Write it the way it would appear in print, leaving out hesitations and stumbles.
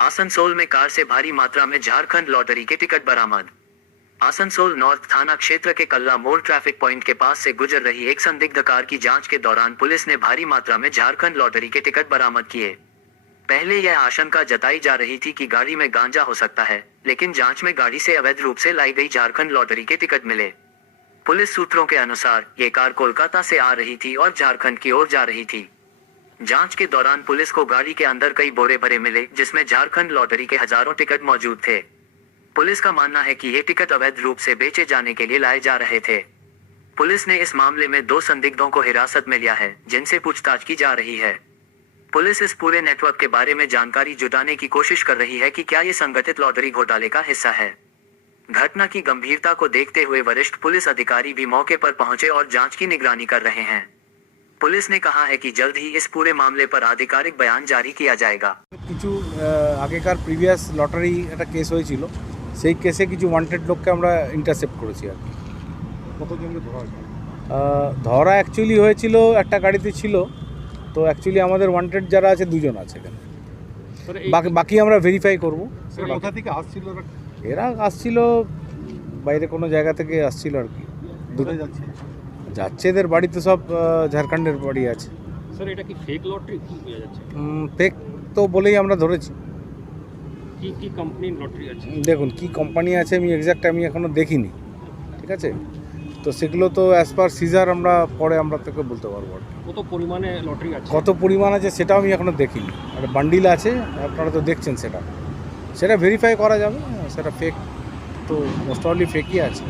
आसनसोल में कार से भारी मात्रा में झारखंड लॉटरी के टिकट बरामद। आसनसोल नॉर्थ थाना क्षेत्र के कल्ला मोड़ ट्रैफिक पॉइंट के पास से गुजर रही एक संदिग्ध कार की जांच के दौरान पुलिस ने भारी मात्रा में झारखंड लॉटरी के टिकट बरामद किए। पहले यह आशंका जताई जा रही थी कि गाड़ी में गांजा हो सकता है, लेकिन जांच में गाड़ी से अवैध रूप से लाई गई झारखंड लॉटरी के टिकट मिले। पुलिस सूत्रों के अनुसार ये कार कोलकाता से आ रही थी और झारखंड की ओर जा रही थी। जांच के दौरान पुलिस को गाड़ी के अंदर कई बोरे भरे मिले, जिसमें झारखंड लॉटरी के हजारों टिकट मौजूद थे। पुलिस का मानना है कि ये टिकट अवैध रूप से बेचे जाने के लिए लाए जा रहे थे। पुलिस ने इस मामले में 2 संदिग्धों को हिरासत में लिया है, जिनसे पूछताछ की जा रही है। पुलिस इस पूरे नेटवर्क के बारे में जानकारी जुटाने की कोशिश कर रही है कि क्या ये संगठित लॉटरी घोटाले का हिस्सा है। घटना की गंभीरता को देखते हुए वरिष्ठ पुलिस अधिकारी भी मौके पर पहुंचे और जांच की निगरानी कर रहे हैं। पुलिस ने कहा है कि जल्द ही इस पूरे मामले पर आधिकारिक बयान जारी किया जाएगा। কিছু আগেকার প্রিভিয়াস লটারি একটা কেস হয়েছিল, সেই কেসে কিছু ওয়ান্টেড লোককে আমরা ইন্টারসেপ্ট করেছি আর কি। কতজনকে ধরা হয়েছে? ধরা অ্যাকচুয়ালি হয়েছিল একটা গাড়িতে ছিল, তো অ্যাকচুয়ালি আমাদের ওয়ান্টেড যারা আছে 2 জন আছে এখানে। বাকি আমরা ভেরিফাই করব। কোথা থেকে আসছিল ওরা? এরা আসছিল বাইরে কোনো জায়গা থেকে আসছিল আর কি। কোথায় যাচ্ছে? যাচ্ছে, এদের বাড়ি তো সব ঝাড়খণ্ডের বাড়ি আছে। স্যার এটা কি ফেক লটারি কি বোঝা যাচ্ছে? ফেক তো বলেই আমরা ধরেছি। কি কি কোম্পানির লটারি আছে? দেখুন কি কোম্পানি আছে আমি এক্স্যাক্ট এখনও দেখিনি, ঠিক আছে? তো সেগুলো তো অ্যাজ পার সিজার আমরা পরে আমরা তোকে বলতে পারবো আর কি। কত পরিমাণে লটারি আছে? কত পরিমাণ আছে সেটাও আমি এখনও দেখিনি। একটা বান্ডিল আছে, আপনারা তো দেখছেন, সেটা ভেরিফাই করা যাবে। সেটা ফেক তো মোস্ট অনলি ফেকই আছে।